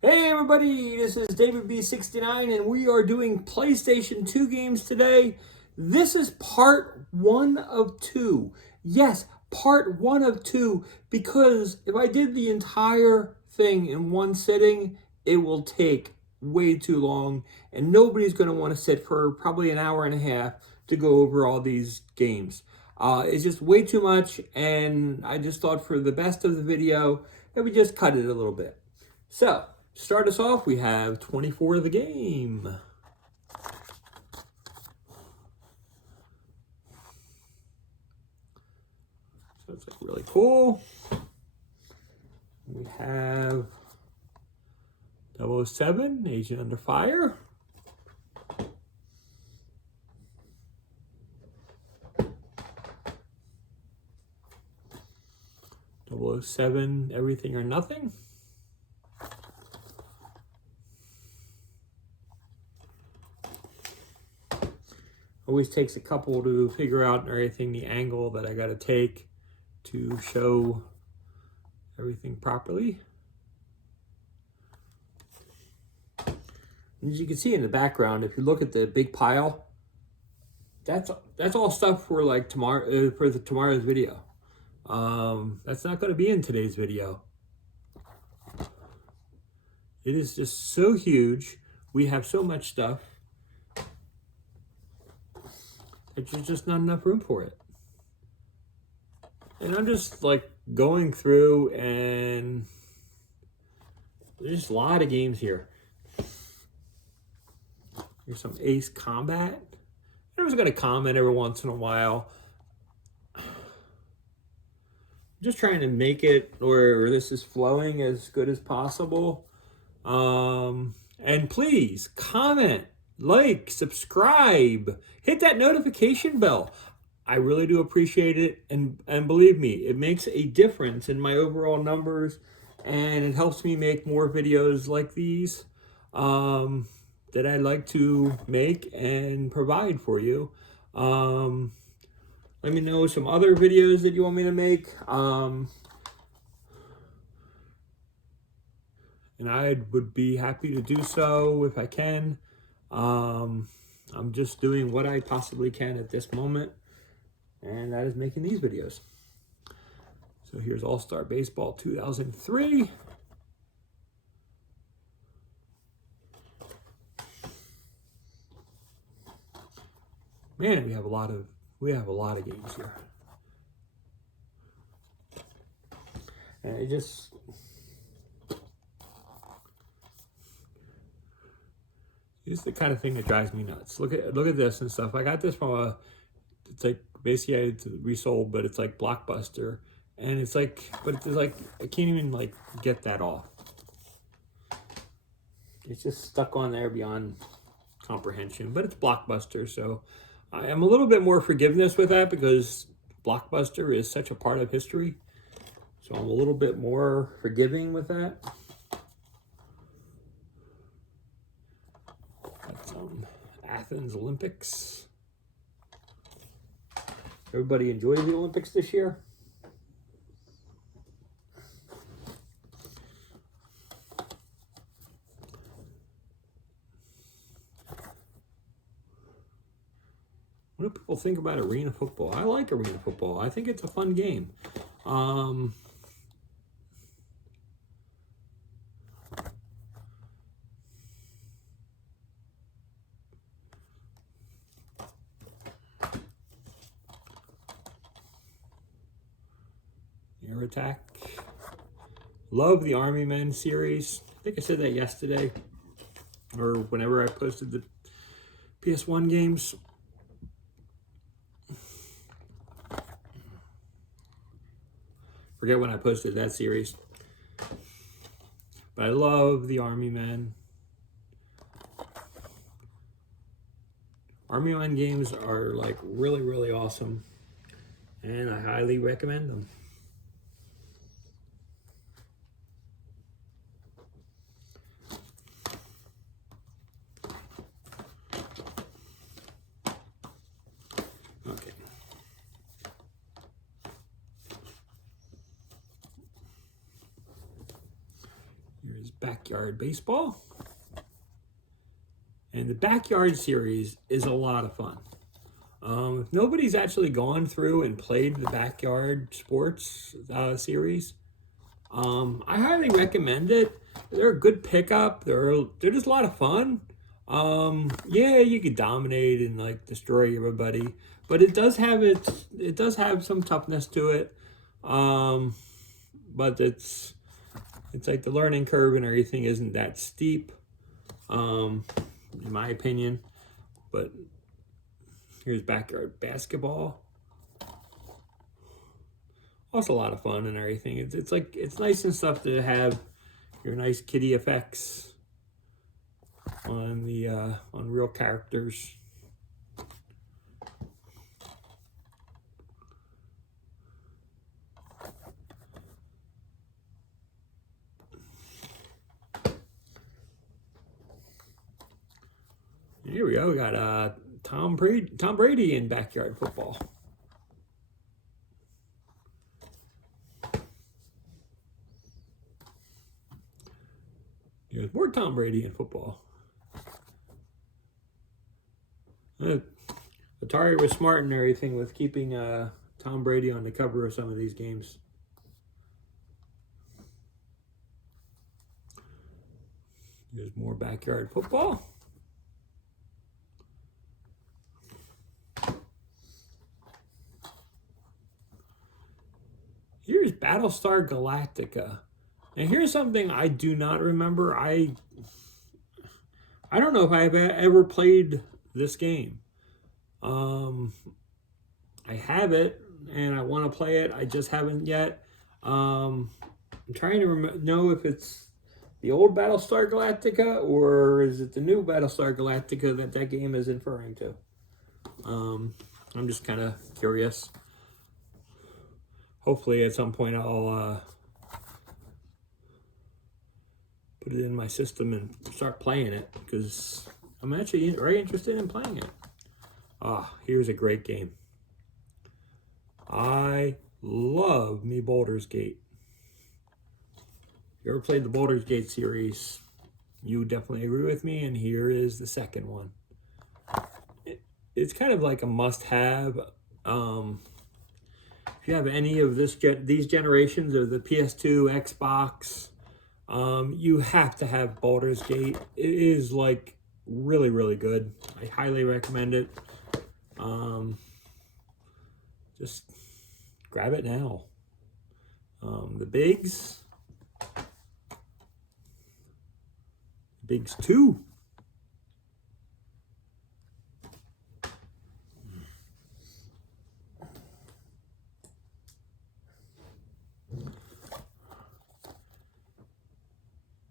Hey everybody, this is David B69 and we are doing PlayStation 2 games today. This is part 1 of 2. Yes, part 1 of 2, because if I did the entire thing in one sitting, it will take way too long and nobody's going to want to sit for probably an hour and a half to go over all these games. It's just way too much, and I just thought for the best of the video that we just cut it a little bit. So, to start us off, we have 24 of the game. So it's like really cool. We have 007, Agent Under Fire. .007, Everything or Nothing. Always takes a couple to figure out and everything, the angle that I got to take to show everything properly. And as you can see in the background, if you look at the big pile, that's all stuff for like tomorrow, for tomorrow's video. That's not going to be in today's video. It is just so huge. We have so much stuff. There's just not enough room for it. And I'm just like going through, and there's a lot of games here. Here's some Ace Combat. I was going to comment every once in a while. I'm just trying to make it where this is flowing as good as possible. And please comment, like, subscribe, hit that notification bell. I really do appreciate it, and believe me, it makes a difference in my overall numbers, and it helps me make more videos like these that I'd like to make and provide for you. Let me know some other videos that you want me to make, and I would be happy to do so if I can. I'm just doing what I possibly can at this moment, and that is making these videos. So here's All-Star Baseball 2003. Man, we have a lot of games here. And it just it's the kind of thing that drives me nuts. Look at this and stuff. I got this from it's like basically I had to resold, but it's like Blockbuster, and it's like, but it's like I can't even like get that off. It's just stuck on there beyond comprehension. But it's Blockbuster, so I am a little bit more forgiveness with that because Blockbuster is such a part of history. So I'm a little bit more forgiving with that. Athens Olympics. Everybody enjoy the Olympics this year? What do people think about arena football? I like arena football. I think it's a fun game. Air Attack. Love the Army Men series. I think I said that yesterday, or whenever I posted the PS1 games. Forget when I posted that series. But I love the Army Men. Army Men games are like really, really awesome, and I highly recommend them. Okay. Here's Backyard Baseball. And the Backyard Series is a lot of fun. If nobody's actually gone through and played the Backyard Sports series, I highly recommend it. They're a good pickup. They're just a lot of fun. Yeah, you could dominate and like destroy everybody, but it does have some toughness to it. But it's like the learning curve and everything isn't that steep, in my opinion. But here's Backyard Basketball. Also a lot of fun and everything. It's nice and stuff to have your nice kitty effects on the on real characters. Here we go. We got Tom Brady in Backyard Football. There's more Tom Brady in football. Atari was smart and everything with keeping Tom Brady on the cover of some of these games. There's more Backyard Football. Here's Battlestar Galactica. Now here's something I do not remember. I don't know if I've ever played this game. I have it and I want to play it. I just haven't yet. I'm trying to know if it's the old Battlestar Galactica or is it the new Battlestar Galactica that game is referring to. I'm just kind of curious. Hopefully at some point I'll put it in my system and start playing it because I'm actually very interested in playing it. Here's a great game. I love me Baldur's Gate. If you ever played the Baldur's Gate series, you definitely agree with me, and here is the second one. It's kind of like a must-have. If you have any of these generations of the PS2, Xbox, you have to have Baldur's Gate. It is like really, really good. I highly recommend it. Just grab it now. The Bigs 2.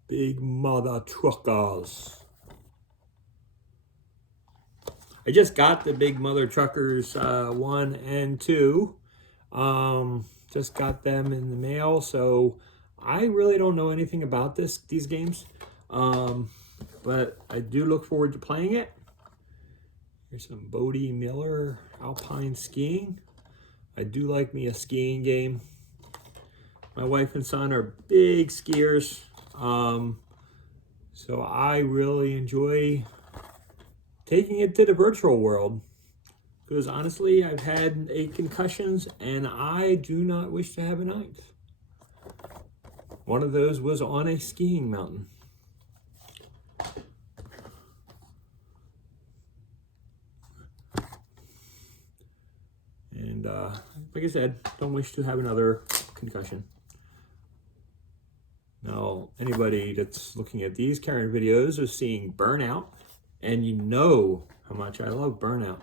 Big mother truckers. I just got the Big Mother Truckers 1 and 2. Just got them in the mail, so I really don't know anything about these games. But I do look forward to playing it. Here's some Bodie Miller Alpine Skiing. I do like me a skiing game. My wife and son are big skiers. So I really enjoy taking it to the virtual world because honestly, I've had 8 concussions and I do not wish to have a 9th. One of those was on a skiing mountain. And like I said, don't wish to have another concussion. Now, anybody that's looking at these current videos is seeing Burnout, and you know how much I love Burnout.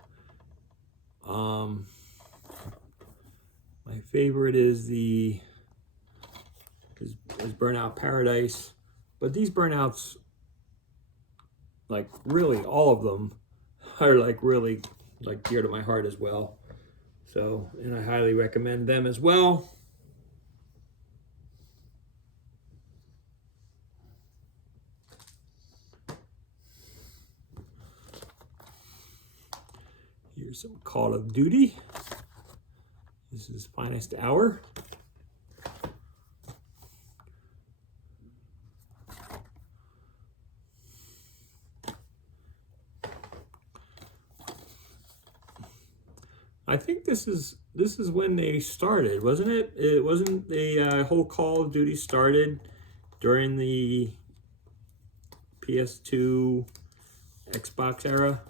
My favorite is Burnout Paradise, but these Burnouts, like really all of them, are like really like dear to my heart as well. So, and I highly recommend them as well. Here's some Call of Duty. This is Finest Hour. I think this is when they started, wasn't it? It wasn't the whole Call of Duty started during the PS2 Xbox era.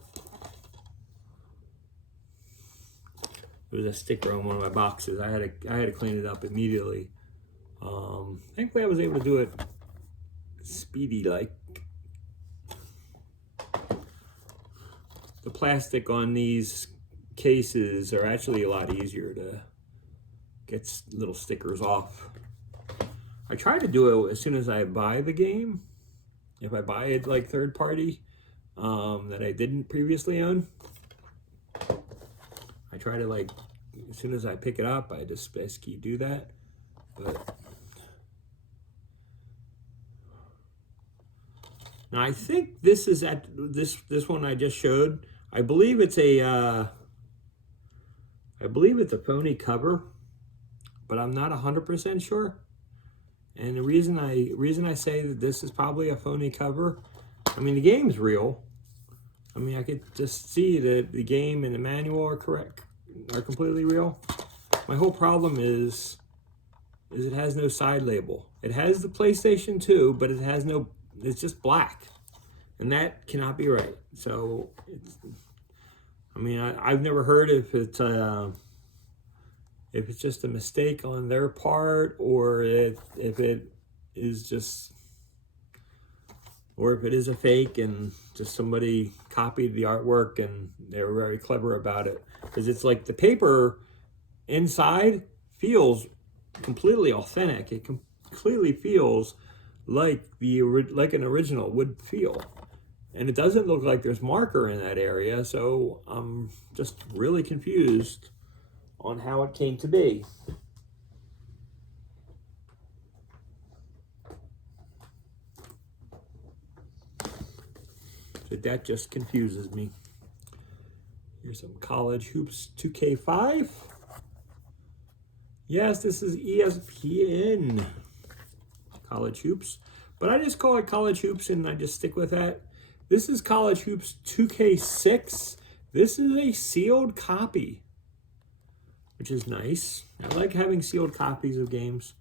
There was a sticker on one of my boxes. I had to clean it up immediately. Thankfully, I was able to do it speedy like. The plastic on these cases are actually a lot easier to get little stickers off. I try to do it as soon as I buy the game. If I buy it like third party that I didn't previously own, I try to, like, as soon as I pick it up, I just basically do that. But now I think this is at this one I just showed. I believe it's a phony cover, but I'm not 100% sure. And the reason I say that this is probably a phony cover, I mean, the game's real. I mean, I could just see that the game and the manual are completely real. My whole problem is it has no side label. It has the PlayStation 2, but it's just black. And that cannot be right. So, I mean, I've never heard if it's just a mistake on their part, or if it is just, or if it is a fake and just somebody copied the artwork and they were very clever about it. Because it's like the paper inside feels completely authentic. It completely feels like an original would feel. And it doesn't look like there's marker in that area, so I'm just really confused on how it came to be. So that just confuses me. Here's some College Hoops 2K5. Yes, this is ESPN College Hoops, but I just call it College Hoops and I just stick with that. This is College Hoops 2K6. This is a sealed copy, which is nice. I like having sealed copies of games,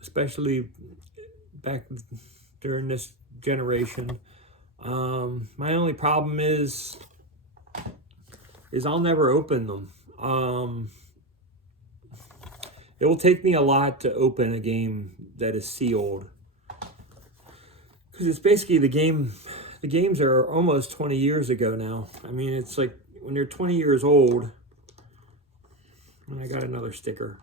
especially back during this generation. My only problem is I'll never open them. It will take me a lot to open a game that is sealed, because it's basically the games are almost 20 years ago now. I mean, it's like when you're 20 years old. And I got another sticker.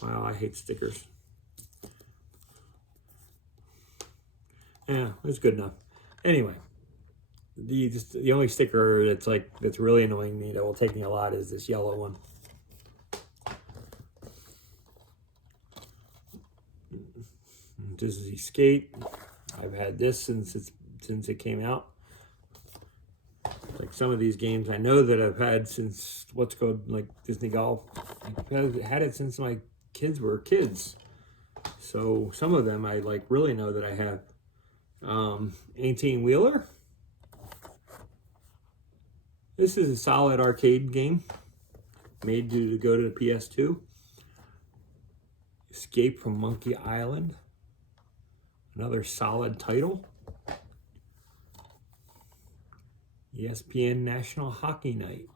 Wow, I hate stickers. Yeah, it's good enough. Anyway, the only sticker that's really annoying me, that will take me a lot, is this yellow one. This is the skate. I've had this since it came out. Like some of these games I know that I've had since what's called like Disney Golf. I've had it since my kids were kids. So some of them I like really know that I have. 18-wheeler. This is a solid arcade game made to go to the PS2. Escape from Monkey Island. Another solid title. ESPN National Hockey Night.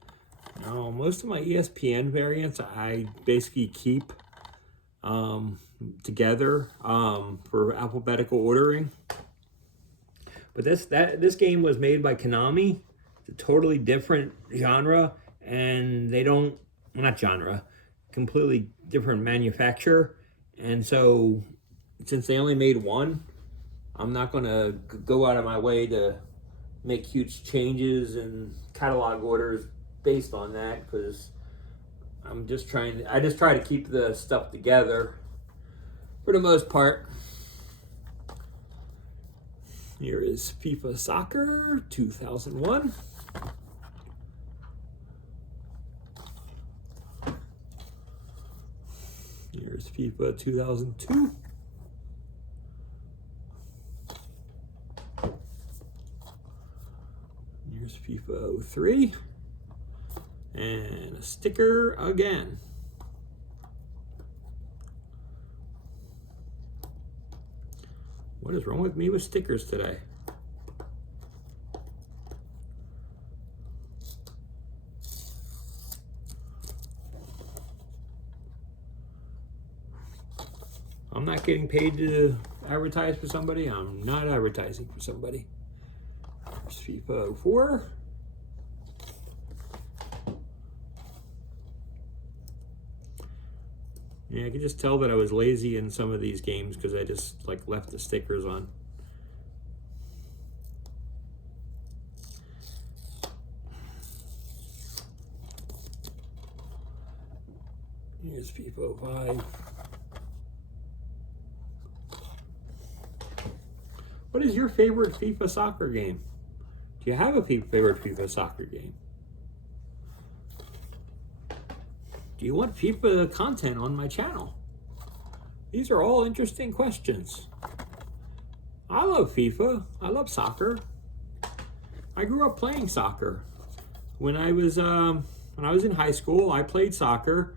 Now, most of my ESPN variants I basically keep together for alphabetical ordering. But this game was made by Konami. It's a totally different genre, and they don't, not genre, completely different manufacturer. And so, since they only made one, I'm not going to go out of my way to make huge changes in catalog orders based on that, because I just try to keep the stuff together for the most part. Here is FIFA Soccer 2001. Here's FIFA 2002. Here's FIFA 03. And a sticker again. What is wrong with me with stickers today? I'm not getting paid to advertise for somebody. I'm not advertising for somebody. There's FIFA 04. Yeah, I could just tell that I was lazy in some of these games because I just like left the stickers on. Here's FIFA 05. What is your favorite FIFA soccer game? Do you have a favorite FIFA soccer game? Do you want FIFA content on my channel? These are all interesting questions. I love FIFA. I love soccer. I grew up playing soccer. When I was in high school, I played soccer.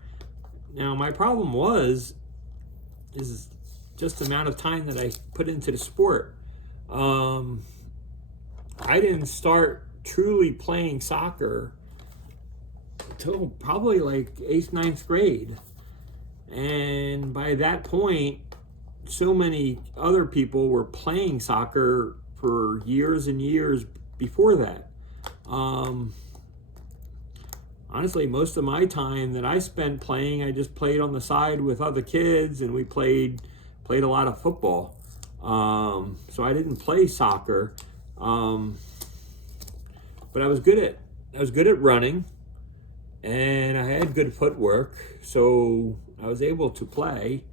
Now my problem is just the amount of time that I put into the sport. I didn't start truly playing soccer until probably like 8th, 9th grade. And by that point, so many other people were playing soccer for years and years before that. Honestly, most of my time that I spent playing, I just played on the side with other kids, and we played a lot of football. So I didn't play soccer, but I was good at running, and I had good footwork, so I was able to play,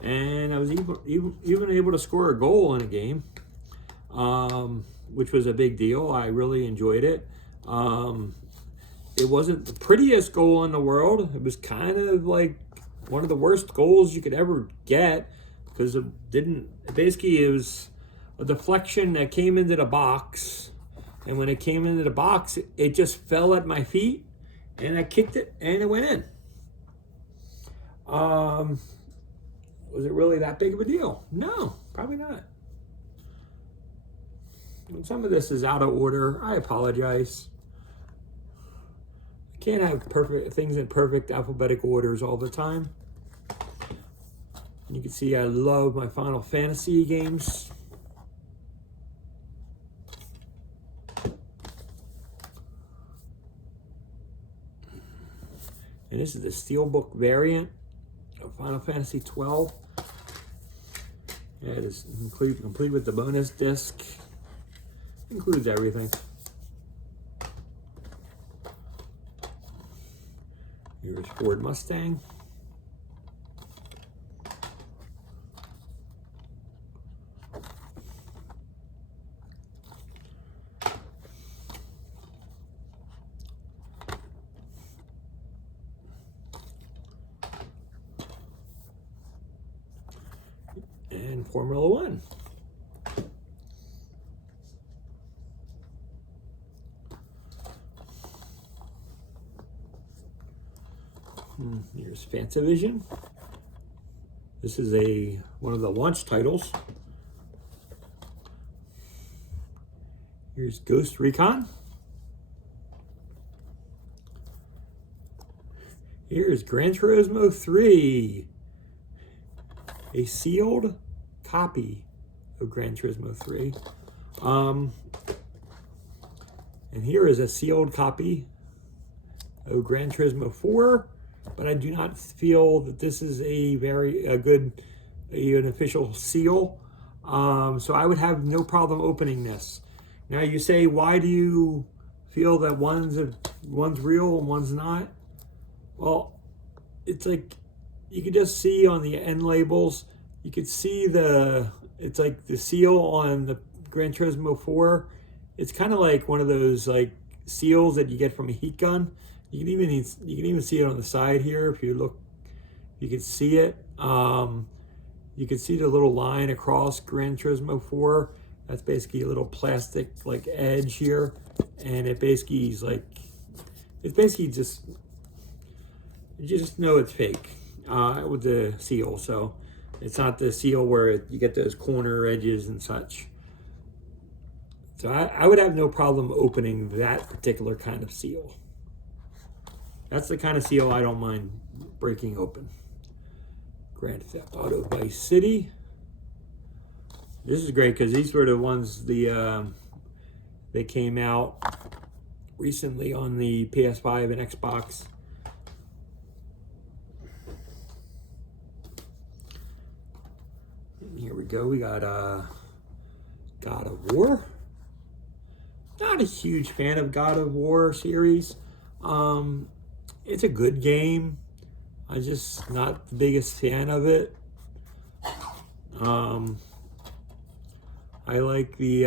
and I was even able to score a goal in a game, which was a big deal. I really enjoyed it. It wasn't the prettiest goal in the world. It was kind of like one of the worst goals you could ever get, because it was a deflection that came into the box, and when it came into the box, it just fell at my feet, and I kicked it, and it went in. Was it really that big of a deal? No, probably not. And some of this is out of order. I apologize. I can't have perfect things in perfect alphabetical orders all the time. You can see I love my Final Fantasy games. And this is the Steelbook variant of Final Fantasy 12. Yeah, it is complete with the bonus disc. Includes everything. Here's Ford Mustang. And Formula One. Here's Fantavision. This is one of the launch titles. Here's Ghost Recon. Here's Gran Turismo 3. A sealed copy of Gran Turismo 3. And here is a sealed copy of Gran Turismo 4, but I do not feel that this is an official seal. So I would have no problem opening this. Now you say, why do you feel that one's real and one's not? Well, it's like you could just see on the end labels. You could see it's like the seal on the Gran Turismo 4. It's kind of like one of those like seals that you get from a heat gun. You can even see it on the side here. If you look, you can see it. You can see the little line across Gran Turismo 4. That's basically a little plastic like edge here, and it basically is like, it's basically just, you just know it's fake with the seal. So it's not the seal where you get those corner edges and such. So I would have no problem opening that particular kind of seal. That's the kind of seal I don't mind breaking open. Grand Theft Auto Vice City. This is great because these were the ones they came out recently on the PS5 and Xbox. Here we go. We got God of War. Not a huge fan of God of War series. It's a good game. I'm just not the biggest fan of it. I like the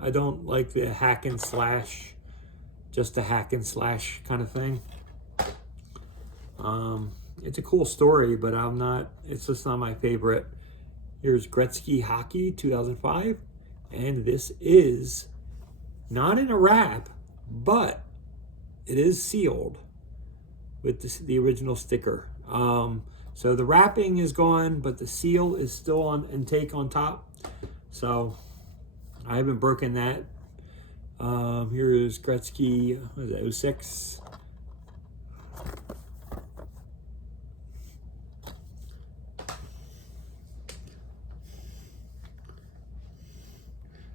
I don't like the hack and slash, just the hack and slash kind of thing. It's a cool story, but it's just not my favorite. Here's Gretzky Hockey 2005, and this is not in a wrap, but it is sealed with the original sticker. So the wrapping is gone, but the seal is still on intake on top. So I haven't broken that. Here is Gretzky, what is that, 06?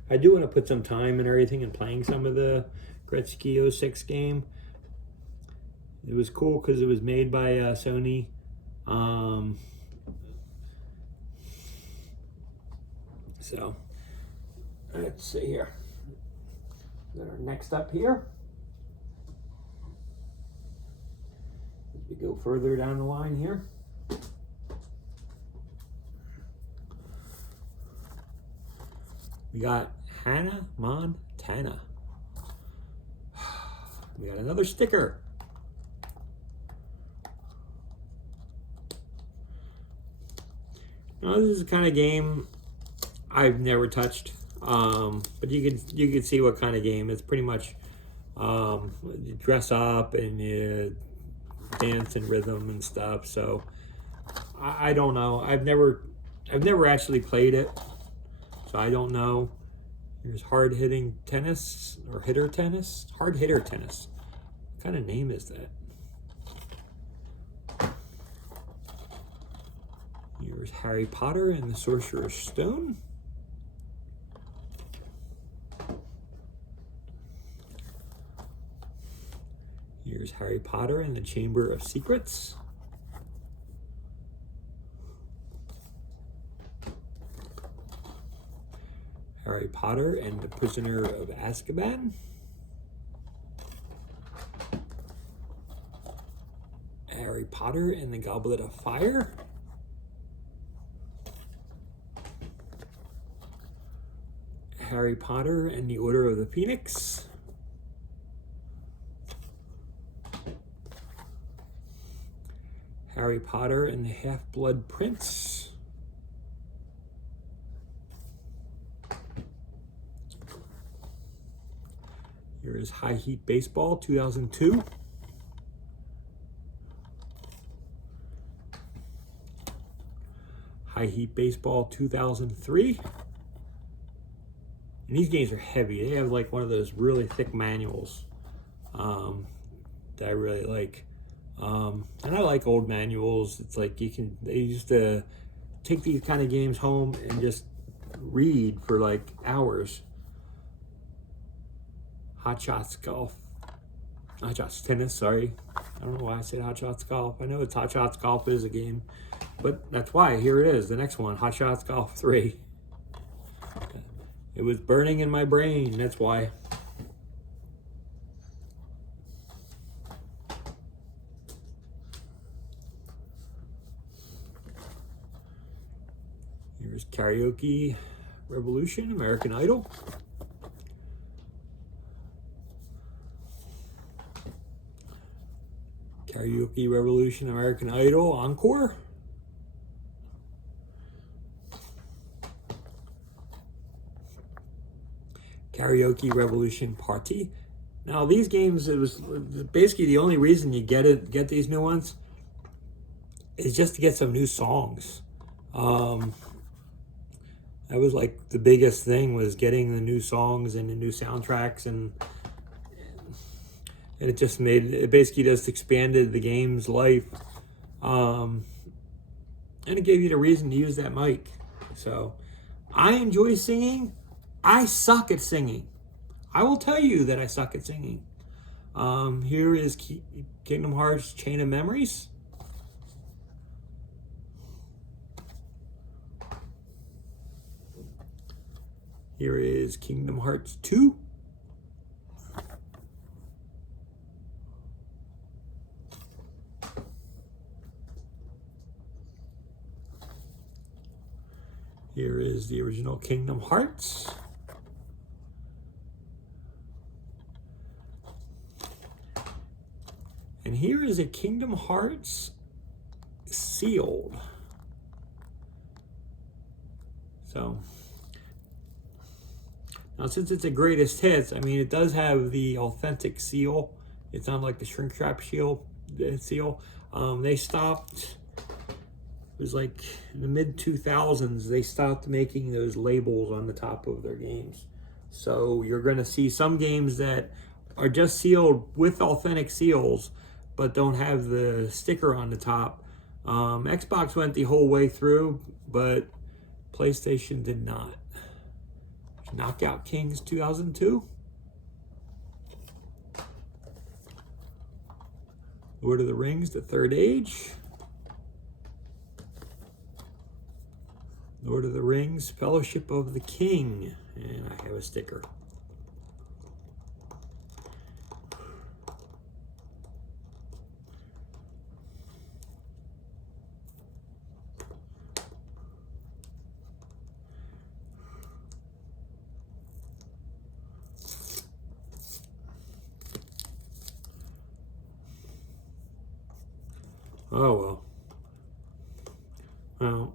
I do want to put some time and everything in playing some of the Gretzky 06 game. It was cool because it was made by Sony. So let's see here. Then our next up here, as we go further down the line here, we got Hannah Montana. We got another sticker. Now, this is the kind of game I've never touched, but you can see what kind of game. It's pretty much you dress up and you dance in rhythm and stuff. So I don't know. I've never actually played it, so I don't know. Here's hard hitting tennis or hitter tennis. Hard hitter tennis. What kind of name is that? Here's Harry Potter and the Sorcerer's Stone. Here's Harry Potter and the Chamber of Secrets. Harry Potter and the Prisoner of Azkaban. Harry Potter and the Goblet of Fire. Harry Potter and the Order of the Phoenix. Harry Potter and the Half-Blood Prince. Here is High Heat Baseball 2002. High Heat Baseball 2003. And these games are heavy. They have like one of those really thick manuals that I really like. And I like old manuals. It's like they used to take these kind of games home and just read for like hours. Hot Shots Golf. Hot Shots Tennis, sorry. I don't know why I said Hot Shots Golf. I know it's Hot Shots Golf is a game, but that's why. Here it is, the next one, Hot Shots Golf 3. It was burning in my brain, that's why. Here's Karaoke Revolution, American Idol. Karaoke Revolution, American Idol, Encore. Karaoke Revolution Party. Now these games, it was basically the only reason you get these new ones is just to get some new songs. That was like the biggest thing, was getting the new songs and the new soundtracks, and it just it basically just expanded the game's life. And it gave you the reason to use that mic. So I enjoy singing. I suck at singing. I will tell you that I suck at singing. Here is Kingdom Hearts Chain of Memories. Here is Kingdom Hearts 2. Here is the original Kingdom Hearts. And here is a Kingdom Hearts sealed. So, now since it's a greatest hits, I mean, it does have the authentic seal. It's not like the shrink wrap seal. They stopped, it was like in the mid-2000s, they stopped making those labels on the top of their games. So you're going to see some games that are just sealed with authentic seals, but don't have the sticker on the top. Xbox went the whole way through, but PlayStation did not. Knockout Kings 2002. Lord of the Rings, The Third Age. Lord of the Rings, Fellowship of the King. And I have a sticker. Oh, well. Well.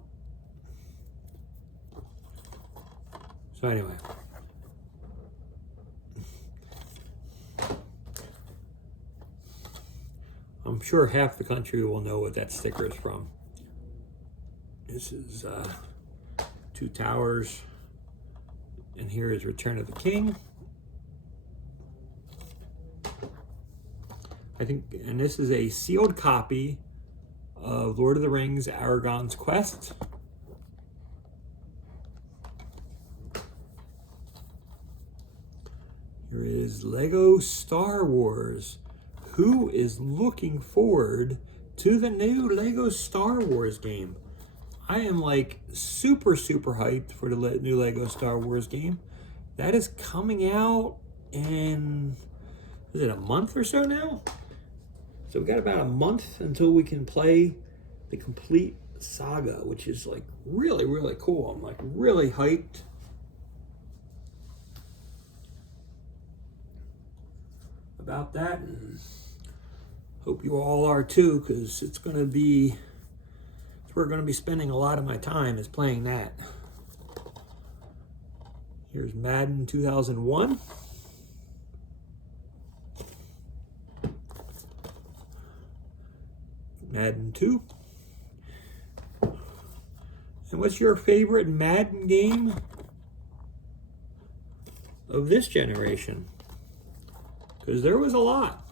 So anyway. I'm sure half the country will know what that sticker is from. This is Two Towers. And here is Return of the King. I think, and this is a sealed copy of Lord of the Rings, Aragon's Quest. Here is Lego Star Wars. Who is looking forward to the new Lego Star Wars game? I am like super hyped for the new Lego Star Wars game. That is coming out in, is it a month or so now? So we got about a month until we can play the complete saga, which is like really cool. I'm like really hyped. About that, and hope you all are too, because it's going to be, we're going to be spending a lot of my time is playing that. Here's Madden 2001. Madden 2. And what's your favorite Madden game of this generation? Because there was a lot.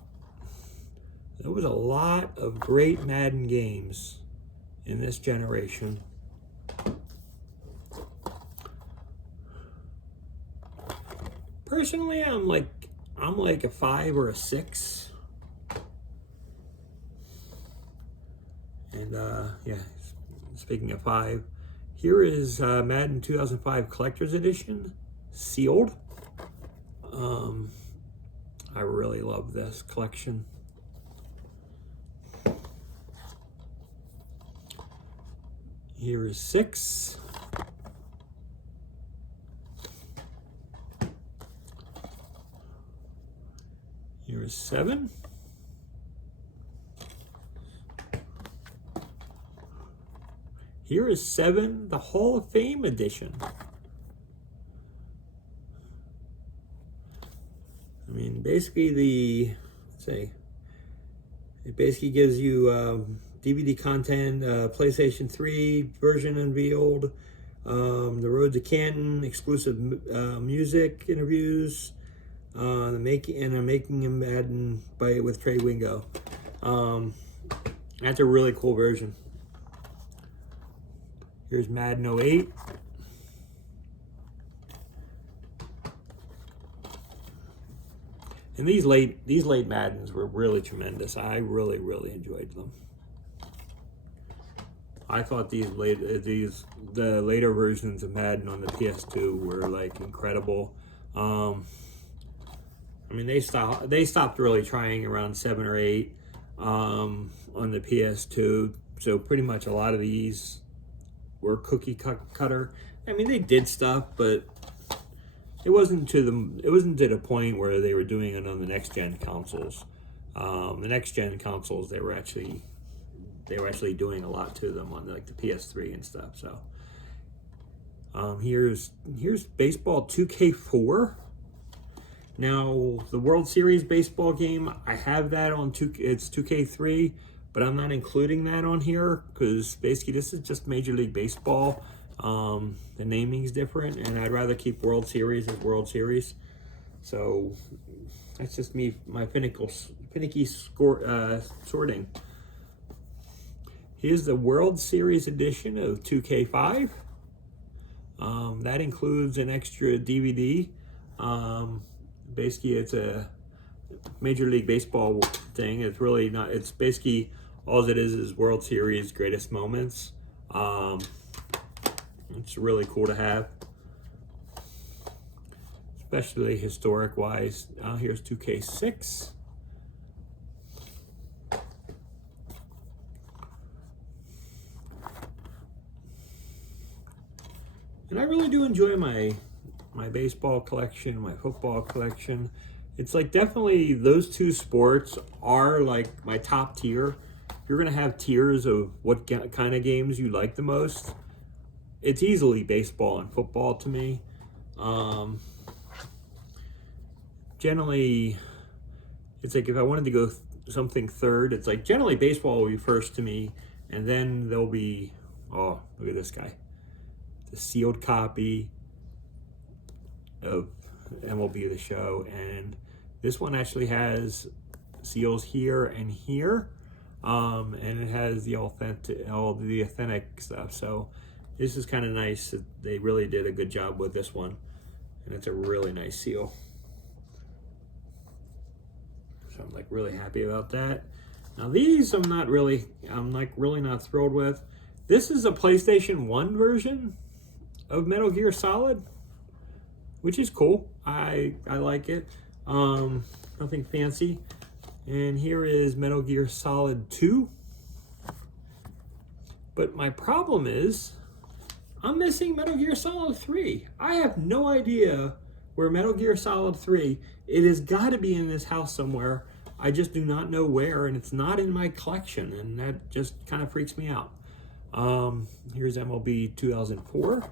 There was a lot of great Madden games in this generation. Personally, I'm like a 5 or a 6. And yeah, speaking of 5, here is Madden 2005 Collector's Edition, sealed. I really love this collection. Here is 6. Here is 7. Here is 7, the Hall of Fame edition. I mean, basically it basically gives you DVD content, PlayStation 3 version unveiled, the Road to Canton, exclusive music interviews, I'm making a Madden with Trey Wingo. That's a really cool version. Here's Madden 08. And these late Maddens were really tremendous. I really enjoyed them. I thought the later versions of Madden on the Ps2 were like incredible. I mean, they stopped really trying around 7 or 8 on the Ps2. So pretty much a lot of these were cookie cutter. I mean, they did stuff, but it wasn't to the point where they were doing it on the next gen consoles. The next gen consoles, they were actually doing a lot to them on like the PS3 and stuff. So here's baseball 2K4. Now the World Series baseball game, I have that on it's 2K3, but I'm not including that on here because basically this is just Major League Baseball. The naming's different, and I'd rather keep World Series as World Series. So that's just my finicky sorting. Here's the World Series edition of 2K5. That includes an extra DVD. Basically, it's a Major League Baseball thing. It's really not. It's basically all it is World Series greatest moments. It's really cool to have, especially historic wise. Here's 2K6. And I really do enjoy my baseball collection, my football collection. It's like definitely those two sports are like my top tier. You're gonna have tiers of what kind of games you like the most. It's easily baseball and football to me. Generally, it's like if I wanted to go something third, it's like generally baseball will be first to me, and then there'll be, oh, look at this guy. The sealed copy of MLB The Show, and this one actually has seals here and here, and it has the authentic stuff. So this is kind of nice that they really did a good job with this one, and it's a really nice seal. So I'm like really happy about that. Now these I'm like really not thrilled with. This is a PlayStation 1 version of Metal Gear Solid, which is cool. I like it. Nothing fancy. And here is Metal Gear Solid 2. But my problem is I'm missing Metal Gear Solid 3. I have no idea where Metal Gear Solid 3, it has got to be in this house somewhere. I just do not know where, and it's not in my collection, and that just kind of freaks me out. Here's MLB 2004.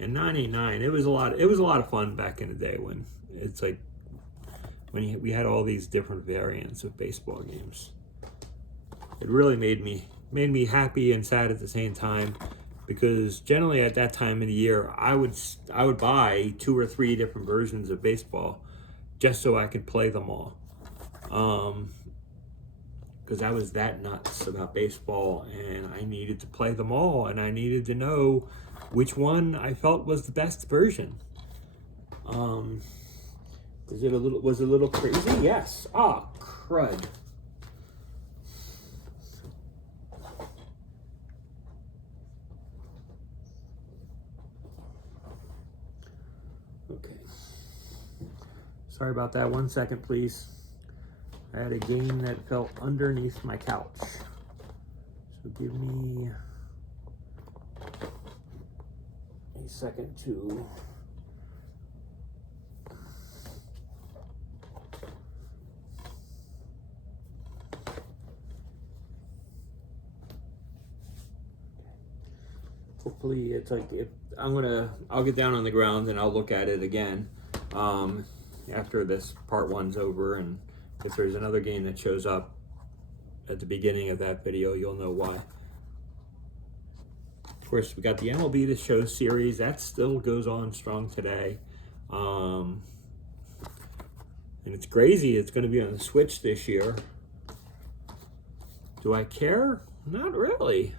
And 99, it was a lot of fun back in the day when it's like when we had all these different variants of baseball games. It really made me happy and sad at the same time, because generally at that time of the year I would buy 2 or 3 different versions of baseball just so I could play them all, because I was that nuts about baseball and I needed to play them all, and I needed to know which one I felt was the best version. Was it a little crazy? Yes. Ah, crud. Okay. Sorry about that. 1 second, please. I had a game that fell underneath my couch. So give me a second to... hopefully it's like, if I'll get down on the ground and I'll look at it again after this part 1's over, and if there's another game that shows up at the beginning of that video, you'll know why. Of course, we got the Mlb the Show Series. That still goes on strong today. And it's crazy. It's going to be on the Switch this year. Do I care? Not really.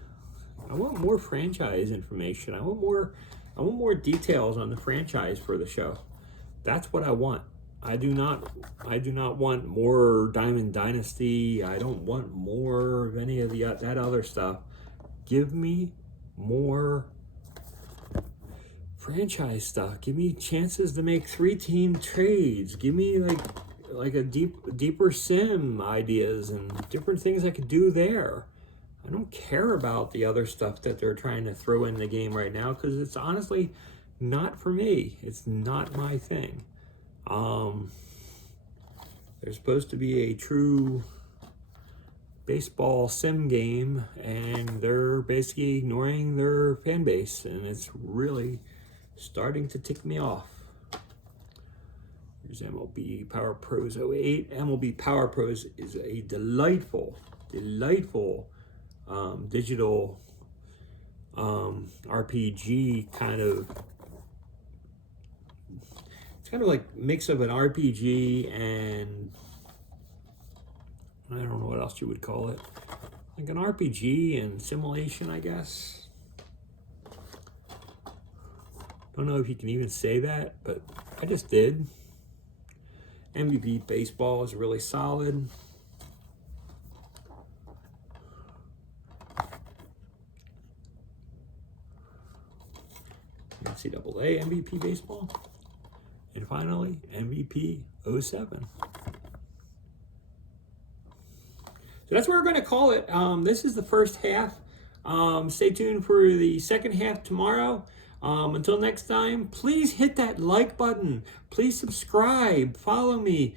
I want more franchise information. I want more details on the franchise for the show. That's what I want. I do not want more Diamond Dynasty. I don't want more of any of that other stuff. Give me more franchise stuff. Give me chances to make 3-team trades. Give me like a deeper sim ideas and different things I could do there. I don't care about the other stuff that they're trying to throw in the game right now, because it's honestly not for me. It's not my thing. There's supposed to be a true baseball sim game, and they're basically ignoring their fan base, and it's really starting to tick me off. Here's Mlb Power Pro Z08. Mlb Power Pro is a delightful digital RPG kind of. It's kind of like mix of an RPG and I don't know what else you would call it. Like an RPG and simulation, I guess. Don't know if you can even say that, but I just did. Mlb Baseball is really solid. Ncaa Mvp Baseball. And finally, Mlb 07. So that's what we're going to call it. This is the first half. Stay tuned for the second half tomorrow. Until next time, please hit that like button. Please subscribe. Follow me.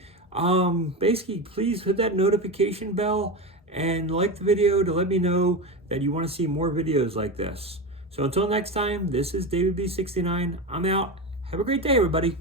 Basically, please hit that notification bell and like the video to let me know that you want to see more videos like this. So until next time, this is David B69. I'm out. Have a great day, everybody.